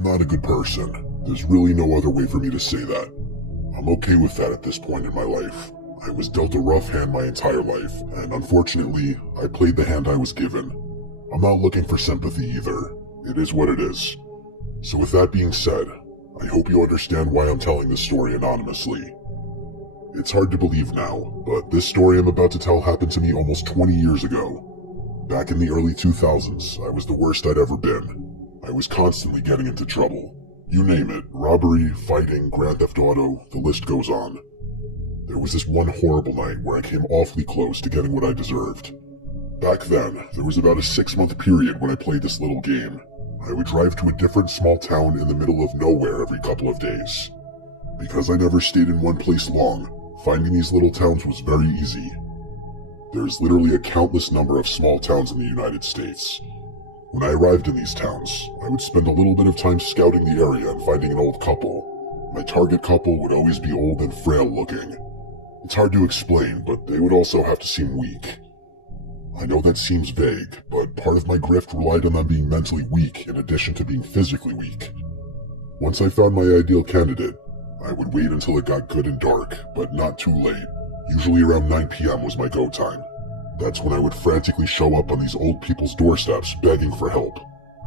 I'm not a good person. There's really no other way for me to say that. I'm okay with that at this point in my life. I was dealt a rough hand my entire life, and unfortunately, I played the hand I was given. I'm not looking for sympathy either. It is what it is. So with that being said, I hope you understand why I'm telling this story anonymously. It's hard to believe now, but this story I'm about to tell happened to me almost 20 years ago. Back in the early 2000s, I was the worst I'd ever been. I was constantly getting into trouble. You name it, robbery, fighting, Grand Theft Auto, the list goes on. There was this one horrible night where I came awfully close to getting what I deserved. Back then, there was about a 6-month period when I played this little game. I would drive to a different small town in the middle of nowhere every couple of days. Because I never stayed in one place long, finding these little towns was very easy. There's literally a countless number of small towns in the United States. When I arrived in these towns, I would spend a little bit of time scouting the area and finding an old couple. My target couple would always be old and frail looking. It's hard to explain, but they would also have to seem weak. I know that seems vague, but part of my grift relied on them being mentally weak in addition to being physically weak. Once I found my ideal candidate, I would wait until it got good and dark, but not too late. Usually around 9 p.m. was my go time. That's when I would frantically show up on these old people's doorsteps begging for help.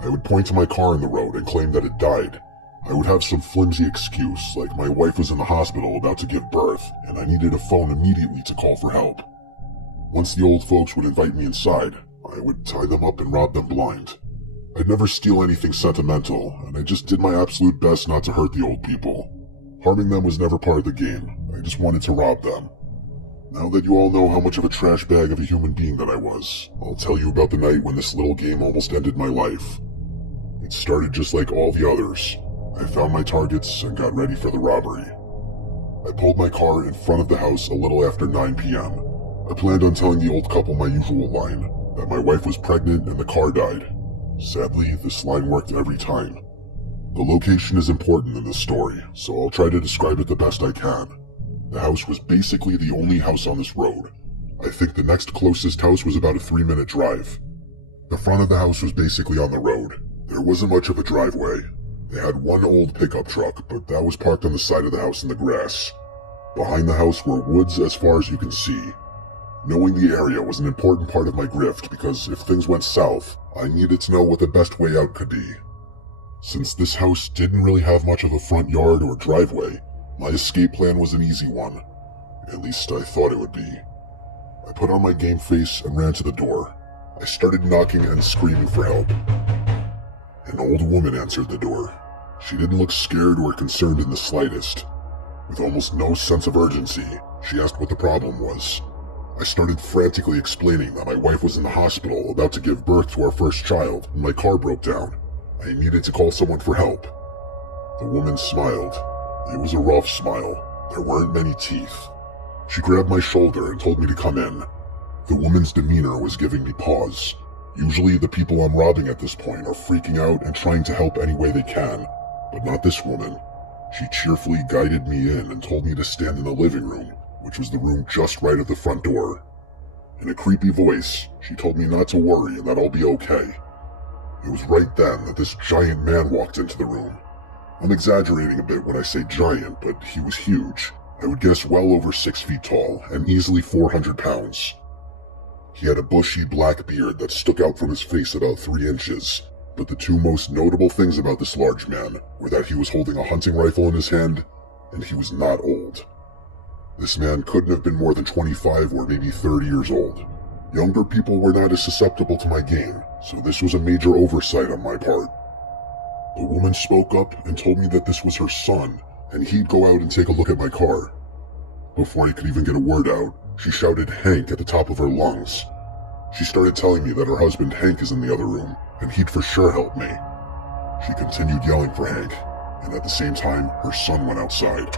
I would point to my car in the road and claim that it died. I would have some flimsy excuse, like my wife was in the hospital about to give birth, and I needed a phone immediately to call for help. Once the old folks would invite me inside, I would tie them up and rob them blind. I'd never steal anything sentimental, and I just did my absolute best not to hurt the old people. Harming them was never part of the game. I just wanted to rob them. Now that you all know how much of a trash bag of a human being that I was, I'll tell you about the night when this little game almost ended my life. It started just like all the others. I found my targets and got ready for the robbery. I pulled my car in front of the house a little after 9 p.m. I planned on telling the old couple my usual line, that my wife was pregnant and the car died. Sadly, this line worked every time. The location is important in this story, so I'll try to describe it the best I can. The house was basically the only house on this road. I think the next closest house was about a 3-minute drive. The front of the house was basically on the road. There wasn't much of a driveway. They had one old pickup truck, but that was parked on the side of the house in the grass. Behind the house were woods as far as you can see. Knowing the area was an important part of my grift because if things went south, I needed to know what the best way out could be. Since this house didn't really have much of a front yard or driveway, my escape plan was an easy one. At least I thought it would be. I put on my game face and ran to the door. I started knocking and screaming for help. An old woman answered the door. She didn't look scared or concerned in the slightest. With almost no sense of urgency, she asked what the problem was. I started frantically explaining that my wife was in the hospital about to give birth to our first child and my car broke down. I needed to call someone for help. The woman smiled. It was a rough smile. There weren't many teeth. She grabbed my shoulder and told me to come in. The woman's demeanor was giving me pause. Usually the people I'm robbing at this point are freaking out and trying to help any way they can, but not this woman. She cheerfully guided me in and told me to stand in the living room, which was the room just right at the front door. In a creepy voice, she told me not to worry and that I'll be okay. It was right then that this giant man walked into the room. I'm exaggerating a bit when I say giant, but he was huge. I would guess well over 6 feet tall and easily 400 pounds. He had a bushy black beard that stuck out from his face about 3 inches, but the two most notable things about this large man were that he was holding a hunting rifle in his hand, and he was not old. This man couldn't have been more than 25 or maybe 30 years old. Younger people were not as susceptible to my game, so this was a major oversight on my part. The woman spoke up and told me that this was her son, and he'd go out and take a look at my car. Before I could even get a word out, she shouted Hank at the top of her lungs. She started telling me that her husband Hank is in the other room, and he'd for sure help me. She continued yelling for Hank, and at the same time, her son went outside.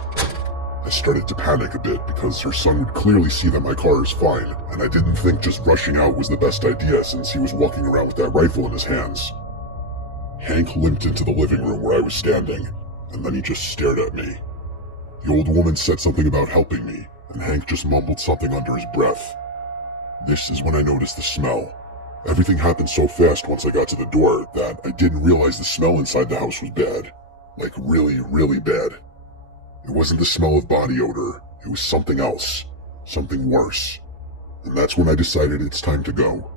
I started to panic a bit because her son would clearly see that my car is fine, and I didn't think just rushing out was the best idea since he was walking around with that rifle in his hands. Hank limped into the living room where I was standing, and then he just stared at me. The old woman said something about helping me, and Hank just mumbled something under his breath. This is when I noticed the smell. Everything happened so fast once I got to the door that I didn't realize the smell inside the house was bad. Like really, really bad. It wasn't the smell of body odor, it was something else. Something worse. And that's when I decided it's time to go.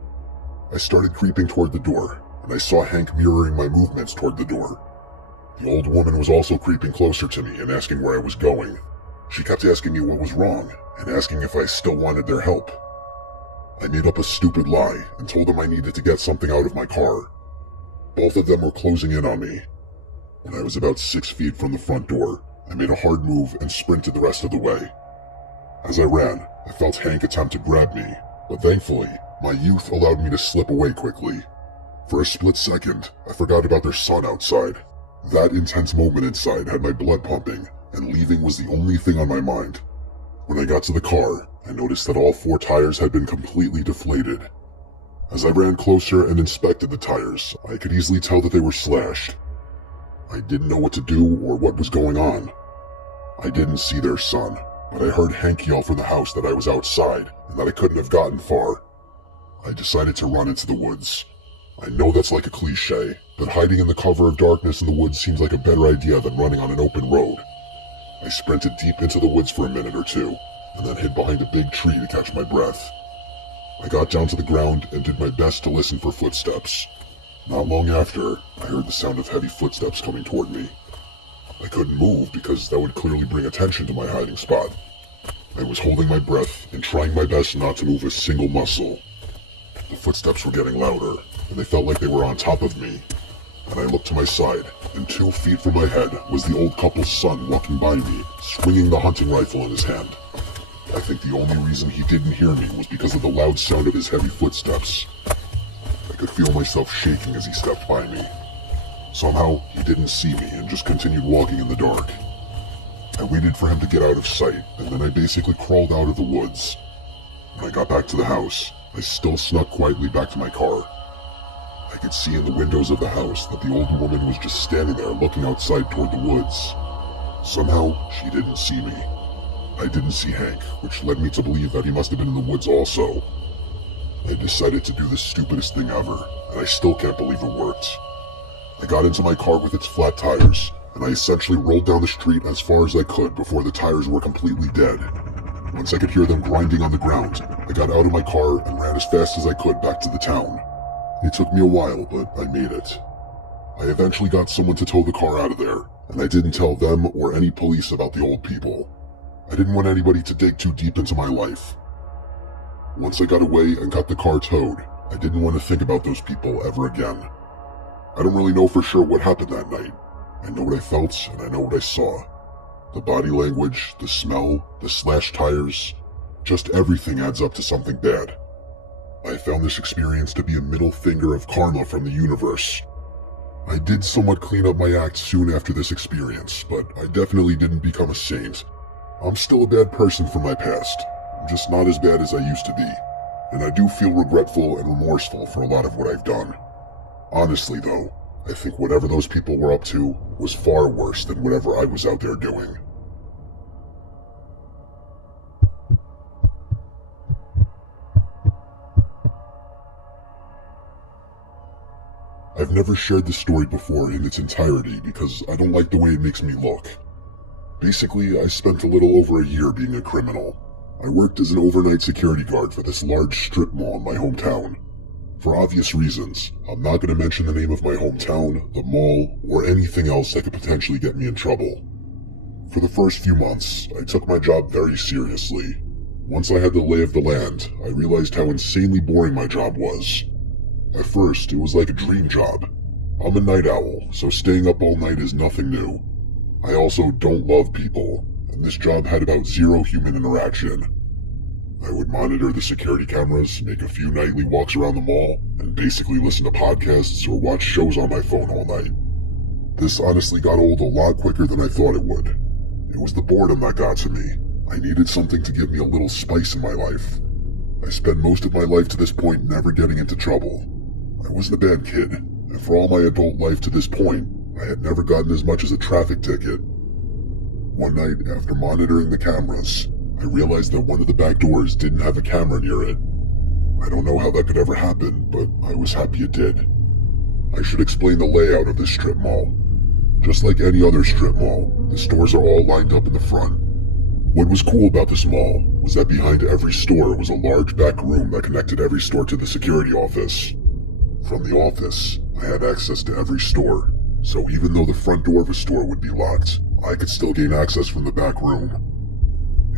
I started creeping toward the door, and I saw Hank mirroring my movements toward the door. The old woman was also creeping closer to me and asking where I was going. She kept asking me what was wrong, and asking if I still wanted their help. I made up a stupid lie and told them I needed to get something out of my car. Both of them were closing in on me. When I was about 6 feet from the front door, I made a hard move and sprinted the rest of the way. As I ran, I felt Hank attempt to grab me, but thankfully, my youth allowed me to slip away quickly. For a split second, I forgot about their son outside. That intense moment inside had my blood pumping, and leaving was the only thing on my mind. When I got to the car, I noticed that all 4 tires had been completely deflated. As I ran closer and inspected the tires, I could easily tell that they were slashed. I didn't know what to do or what was going on. I didn't see their son, but I heard Hank yell from the house that I was outside and that I couldn't have gotten far. I decided to run into the woods. I know that's like a cliche, but hiding in the cover of darkness in the woods seems like a better idea than running on an open road. I sprinted deep into the woods for a minute or two, and then hid behind a big tree to catch my breath. I got down to the ground and did my best to listen for footsteps. Not long after, I heard the sound of heavy footsteps coming toward me. I couldn't move because that would clearly bring attention to my hiding spot. I was holding my breath and trying my best not to move a single muscle. The footsteps were getting louder, and they felt like they were on top of me. And I looked to my side, and 2 feet from my head was the old couple's son walking by me, swinging the hunting rifle in his hand. I think the only reason he didn't hear me was because of the loud sound of his heavy footsteps. I could feel myself shaking as he stepped by me. Somehow, he didn't see me and just continued walking in the dark. I waited for him to get out of sight, and then I basically crawled out of the woods. When I got back to the house, I still snuck quietly back to my car. I could see in the windows of the house that the old woman was just standing there looking outside toward the woods. Somehow, she didn't see me. I didn't see Hank, which led me to believe that he must have been in the woods also. I decided to do the stupidest thing ever, and I still can't believe it worked. I got into my car with its flat tires, and I essentially rolled down the street as far as I could before the tires were completely dead. Once I could hear them grinding on the ground, I got out of my car and ran as fast as I could back to the town. It took me a while, but I made it. I eventually got someone to tow the car out of there, and I didn't tell them or any police about the old people. I didn't want anybody to dig too deep into my life. Once I got away and got the car towed, I didn't want to think about those people ever again. I don't really know for sure what happened that night. I know what I felt and I know what I saw. The body language, the smell, the slashed tires, just everything adds up to something bad. I found this experience to be a middle finger of karma from the universe. I did somewhat clean up my act soon after this experience, but I definitely didn't become a saint. I'm still a bad person from my past. I'm just not as bad as I used to be, and I do feel regretful and remorseful for a lot of what I've done. Honestly though, I think whatever those people were up to was far worse than whatever I was out there doing. I've never shared this story before in its entirety because I don't like the way it makes me look. Basically, I spent a little over a year being a criminal. I worked as an overnight security guard for this large strip mall in my hometown. For obvious reasons, I'm not going to mention the name of my hometown, the mall, or anything else that could potentially get me in trouble. For the first few months, I took my job very seriously. Once I had the lay of the land, I realized how insanely boring my job was. At first, it was like a dream job. I'm a night owl, so staying up all night is nothing new. I also don't love people, and this job had about zero human interaction. I would monitor the security cameras, make a few nightly walks around the mall, and basically listen to podcasts or watch shows on my phone all night. This honestly got old a lot quicker than I thought it would. It was the boredom that got to me. I needed something to give me a little spice in my life. I spent most of my life to this point never getting into trouble. I wasn't a bad kid, and for all my adult life to this point, I had never gotten as much as a traffic ticket. One night, after monitoring the cameras, I realized that one of the back doors didn't have a camera near it. I don't know how that could ever happen, but I was happy it did. I should explain the layout of this strip mall. Just like any other strip mall, the stores are all lined up in the front. What was cool about this mall was that behind every store was a large back room that connected every store to the security office. From the office, I had access to every store, so even though the front door of a store would be locked, I could still gain access from the back room.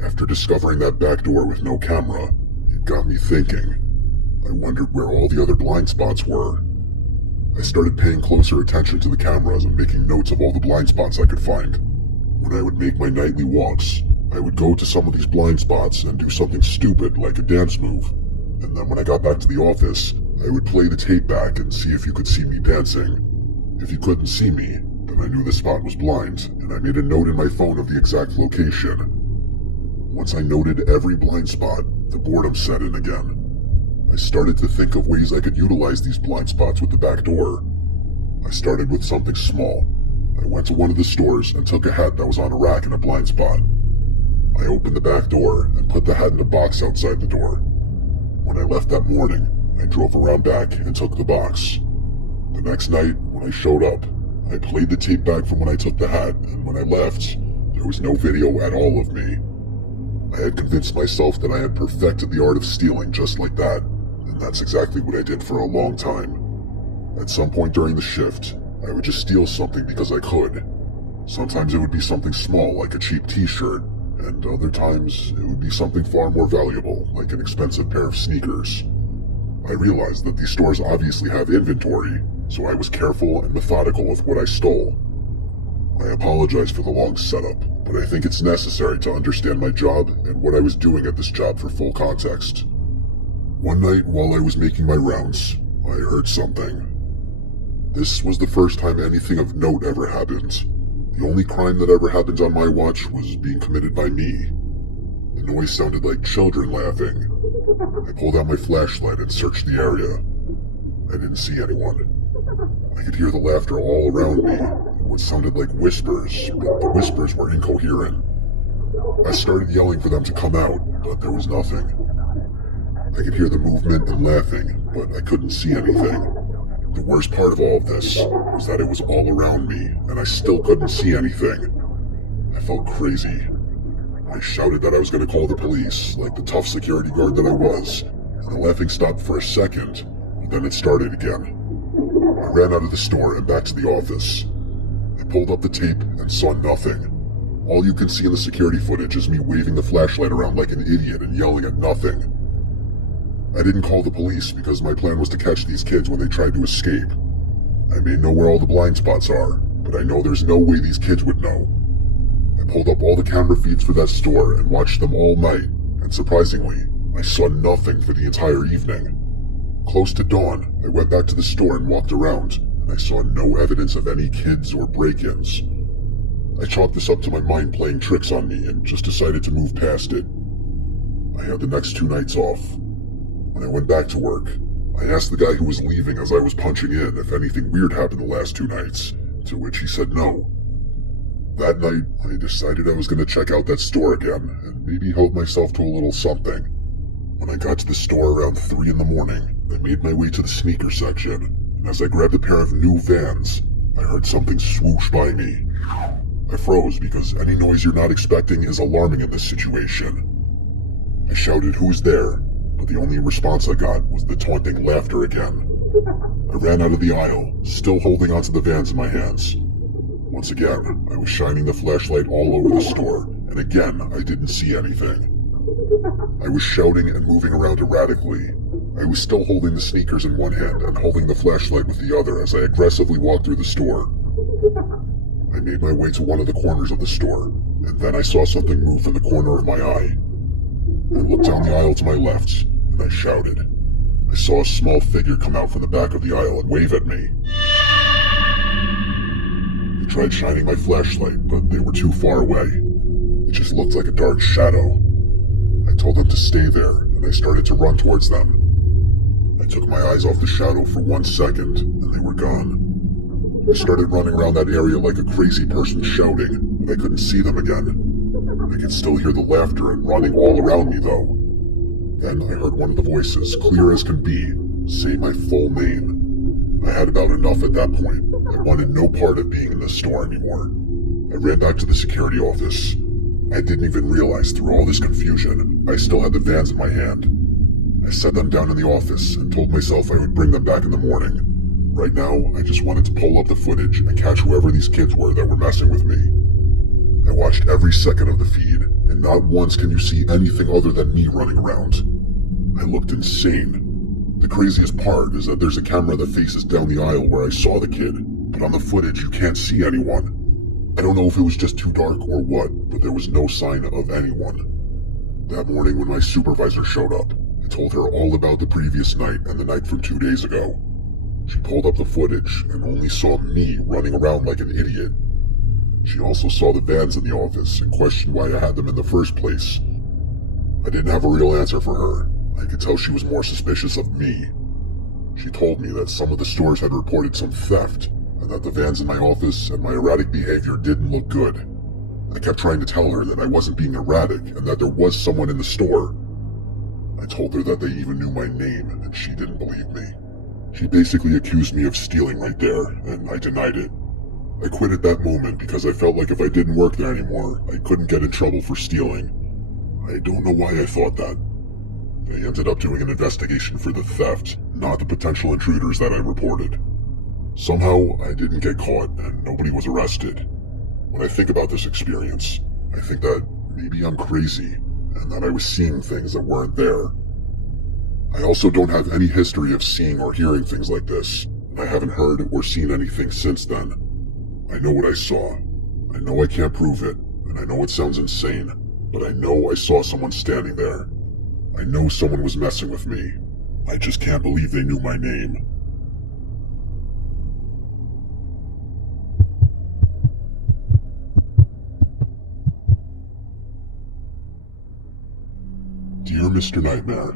After discovering that back door with no camera, it got me thinking. I wondered where all the other blind spots were. I started paying closer attention to the cameras and making notes of all the blind spots I could find. When I would make my nightly walks, I would go to some of these blind spots and do something stupid like a dance move. And then when I got back to the office, I would play the tape back and see if you could see me dancing. If you couldn't see me, then I knew the spot was blind, and I made a note in my phone of the exact location. Once I noted every blind spot, the boredom set in again. I started to think of ways I could utilize these blind spots with the back door. I started with something small. I went to one of the stores and took a hat that was on a rack in a blind spot. I opened the back door and put the hat in a box outside the door. When I left that morning, I drove around back and took the box. The next night, when I showed up, I played the tape back from when I took the hat, and when I left, there was no video at all of me. I had convinced myself that I had perfected the art of stealing just like that, and that's exactly what I did for a long time. At some point during the shift, I would just steal something because I could. Sometimes it would be something small like a cheap t-shirt, and other times it would be something far more valuable like an expensive pair of sneakers. I realized that these stores obviously have inventory, so I was careful and methodical with what I stole. I apologize for the long setup, but I think it's necessary to understand my job and what I was doing at this job for full context. One night while I was making my rounds, I heard something. This was the first time anything of note ever happened. The only crime that ever happened on my watch was being committed by me. The noise sounded like children laughing. I pulled out my flashlight and searched the area. I didn't see anyone. I could hear the laughter all around me, and what sounded like whispers, but the whispers were incoherent. I started yelling for them to come out, but there was nothing. I could hear the movement and laughing, but I couldn't see anything. The worst part of all of this was that it was all around me, and I still couldn't see anything. I felt crazy. I shouted that I was going to call the police, like the tough security guard that I was, and the laughing stopped for a second, but then it started again. I ran out of the store and back to the office. I pulled up the tape and saw nothing. All you can see in the security footage is me waving the flashlight around like an idiot and yelling at nothing. I didn't call the police because my plan was to catch these kids when they tried to escape. I may know where all the blind spots are, but I know there's no way these kids would know. I pulled up all the camera feeds for that store and watched them all night, and surprisingly, I saw nothing for the entire evening. Close to dawn, I went back to the store and walked around, and I saw no evidence of any kids or break-ins. I chalked this up to my mind playing tricks on me and just decided to move past it. I had the next 2 nights off. When I went back to work, I asked the guy who was leaving as I was punching in if anything weird happened the last 2 nights, to which he said no. That night, I decided I was going to check out that store again and maybe help myself to a little something. When I got to the store around 3 in the morning, I made my way to the sneaker section, and as I grabbed a pair of new Vans, I heard something swoosh by me. I froze because any noise you're not expecting is alarming in this situation. I shouted, "Who's there?" but the only response I got was the taunting laughter again. I ran out of the aisle, still holding onto the Vans in my hands. Once again, I was shining the flashlight all over the store, and again, I didn't see anything. I was shouting and moving around erratically. I was still holding the sneakers in one hand and holding the flashlight with the other as I aggressively walked through the store. I made my way to one of the corners of the store, and then I saw something move in the corner of my eye. I looked down the aisle to my left, and I shouted. I saw a small figure come out from the back of the aisle and wave at me. I tried shining my flashlight, but they were too far away. It just looked like a dark shadow. I told them to stay there, and I started to run towards them. I took my eyes off the shadow for 1 second, and they were gone. I started running around that area like a crazy person shouting, but I couldn't see them again. I could still hear the laughter and running all around me though. Then I heard one of the voices, clear as can be, say my full name. I had about enough at that point. I wanted no part of being in the store anymore. I ran back to the security office. I didn't even realize through all this confusion, I still had the vans in my hand. I set them down in the office and told myself I would bring them back in the morning. Right now, I just wanted to pull up the footage and catch whoever these kids were that were messing with me. I watched every second of the feed, and not once can you see anything other than me running around. I looked insane. The craziest part is that there's a camera that faces down the aisle where I saw the kid, but on the footage you can't see anyone. I don't know if it was just too dark or what, but there was no sign of anyone. That morning when my supervisor showed up, I told her all about the previous night and the night from 2 days ago. She pulled up the footage and only saw me running around like an idiot. She also saw the vans in the office and questioned why I had them in the first place. I didn't have a real answer for her. I could tell she was more suspicious of me. She told me that some of the stores had reported some theft, and that the vans in my office and my erratic behavior didn't look good. I kept trying to tell her that I wasn't being erratic and that there was someone in the store. I told her that they even knew my name, and she didn't believe me. She basically accused me of stealing right there, and I denied it. I quit at that moment because I felt like if I didn't work there anymore, I couldn't get in trouble for stealing. I don't know why I thought that. They ended up doing an investigation for the theft, not the potential intruders that I reported. Somehow, I didn't get caught and nobody was arrested. When I think about this experience, I think that maybe I'm crazy and that I was seeing things that weren't there. I also don't have any history of seeing or hearing things like this, and I haven't heard or seen anything since then. I know what I saw. I know I can't prove it, and I know it sounds insane, but I know I saw someone standing there. I know someone was messing with me. I just can't believe they knew my name. Dear Mr. Nightmare,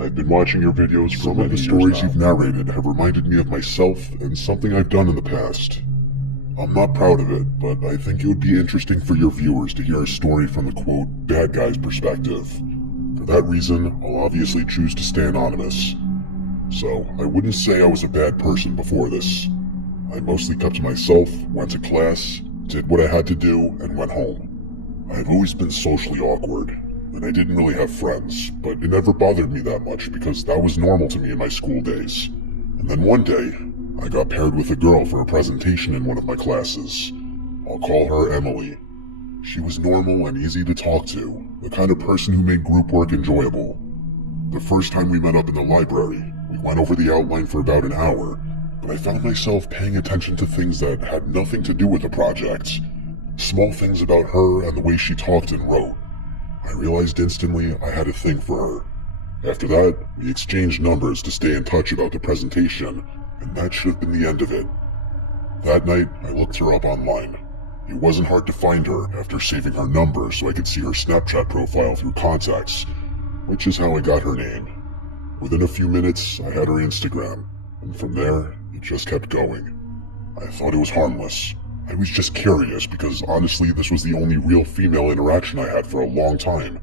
I've been watching your videos for many years now. Some of the stories you've narrated have reminded me of myself and something I've done in the past. I'm not proud of it, but I think it would be interesting for your viewers to hear a story from the quote, bad guy's perspective. For that reason, I'll obviously choose to stay anonymous. So, I wouldn't say I was a bad person before this. I mostly kept to myself, went to class, did what I had to do, and went home. I've always been socially awkward, and I didn't really have friends, but it never bothered me that much because that was normal to me in my school days. And then one day, I got paired with a girl for a presentation in one of my classes. I'll call her Emily. She was normal and easy to talk to, the kind of person who made group work enjoyable. The first time we met up in the library, we went over the outline for about an hour, but I found myself paying attention to things that had nothing to do with the project. Small things about her and the way she talked and wrote. I realized instantly I had a thing for her. After that, we exchanged numbers to stay in touch about the presentation, and that should have been the end of it. That night, I looked her up online. It wasn't hard to find her after saving her number so I could see her Snapchat profile through contacts, which is how I got her name. Within a few minutes, I had her Instagram, and from there, it just kept going. I thought it was harmless. I was just curious because honestly, this was the only real female interaction I had for a long time,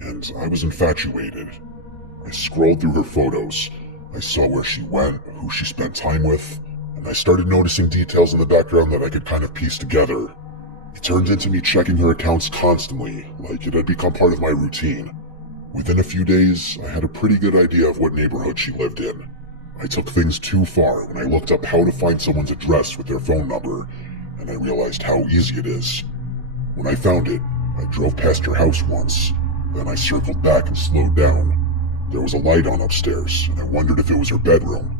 and I was infatuated. I scrolled through her photos. I saw where she went, who she spent time with, and I started noticing details in the background that I could kind of piece together. It turned into me checking her accounts constantly, like it had become part of my routine. Within a few days, I had a pretty good idea of what neighborhood she lived in. I took things too far when I looked up how to find someone's address with their phone number, and I realized how easy it is. When I found it, I drove past her house once, then I circled back and slowed down. There was a light on upstairs, and I wondered if it was her bedroom.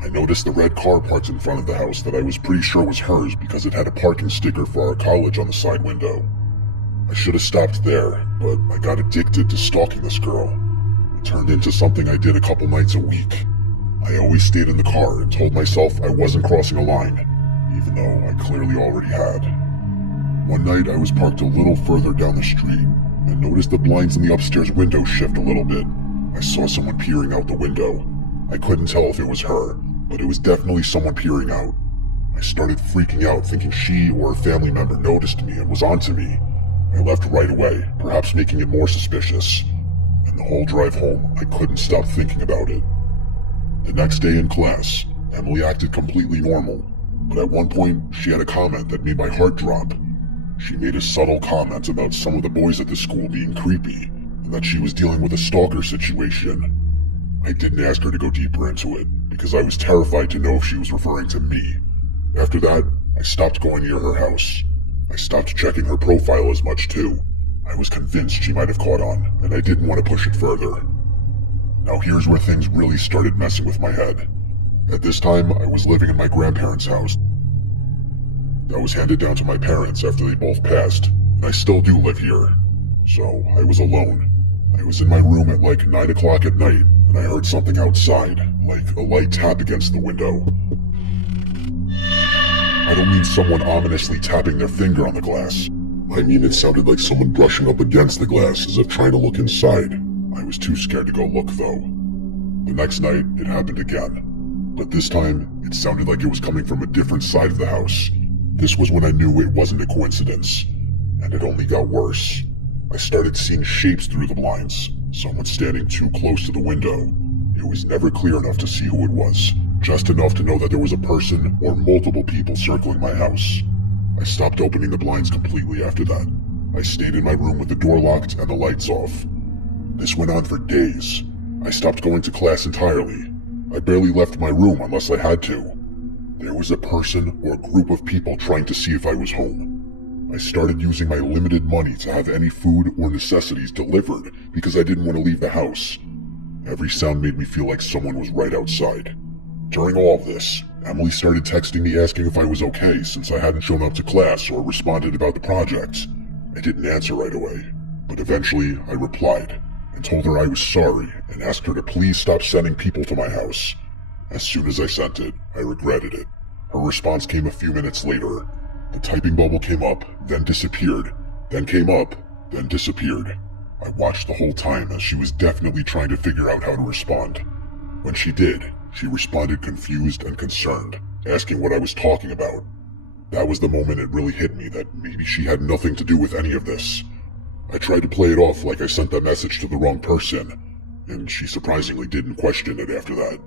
I noticed the red car parked in front of the house that I was pretty sure was hers because it had a parking sticker for our college on the side window. I should have stopped there, but I got addicted to stalking this girl. It turned into something I did a couple nights a week. I always stayed in the car and told myself I wasn't crossing a line, even though I clearly already had. One night I was parked a little further down the street and noticed the blinds in the upstairs window shift a little bit. I saw someone peering out the window. I couldn't tell if it was her, but it was definitely someone peering out. I started freaking out, thinking she or a family member noticed me and was onto me. I left right away, perhaps making it more suspicious. and the whole drive home I couldn't stop thinking about it. The next day in class, Emily acted completely normal, but at one point she had a comment that made my heart drop. She made a subtle comment about some of the boys at the school being creepy, and that she was dealing with a stalker situation. I didn't ask her to go deeper into it, because I was terrified to know if she was referring to me. After that, I stopped going near her house. I stopped checking her profile as much too. I was convinced she might have caught on, and I didn't want to push it further. Now here's where things really started messing with my head. At this time, I was living in my grandparents' house. That was handed down to my parents after they both passed, and I still do live here. So, I was alone. I was in my room at like 9 o'clock at night, and I heard something outside, like a light tap against the window. I don't mean someone ominously tapping their finger on the glass. I mean it sounded like someone brushing up against the glass as if trying to look inside. I was too scared to go look though. The next night, it happened again. But this time, it sounded like it was coming from a different side of the house. This was when I knew it wasn't a coincidence. And it only got worse. I started seeing shapes through the blinds, someone standing too close to the window. It was never clear enough to see who it was, just enough to know that there was a person or multiple people circling my house. I stopped opening the blinds completely after that. I stayed in my room with the door locked and the lights off. This went on for days. I stopped going to class entirely. I barely left my room unless I had to. There was a person or a group of people trying to see if I was home. I started using my limited money to have any food or necessities delivered because I didn't want to leave the house. Every sound made me feel like someone was right outside. During all of this, Emily started texting me asking if I was okay since I hadn't shown up to class or responded about the project. I didn't answer right away, but eventually I replied and told her I was sorry and asked her to please stop sending people to my house. As soon as I sent it, I regretted it. Her response came a few minutes later. The typing bubble came up, then disappeared, then came up, then disappeared. I watched the whole time as she was definitely trying to figure out how to respond. When she did, she responded confused and concerned, asking what I was talking about. That was the moment it really hit me that maybe she had nothing to do with any of this. I tried to play it off like I sent that message to the wrong person, and she surprisingly didn't question it after that.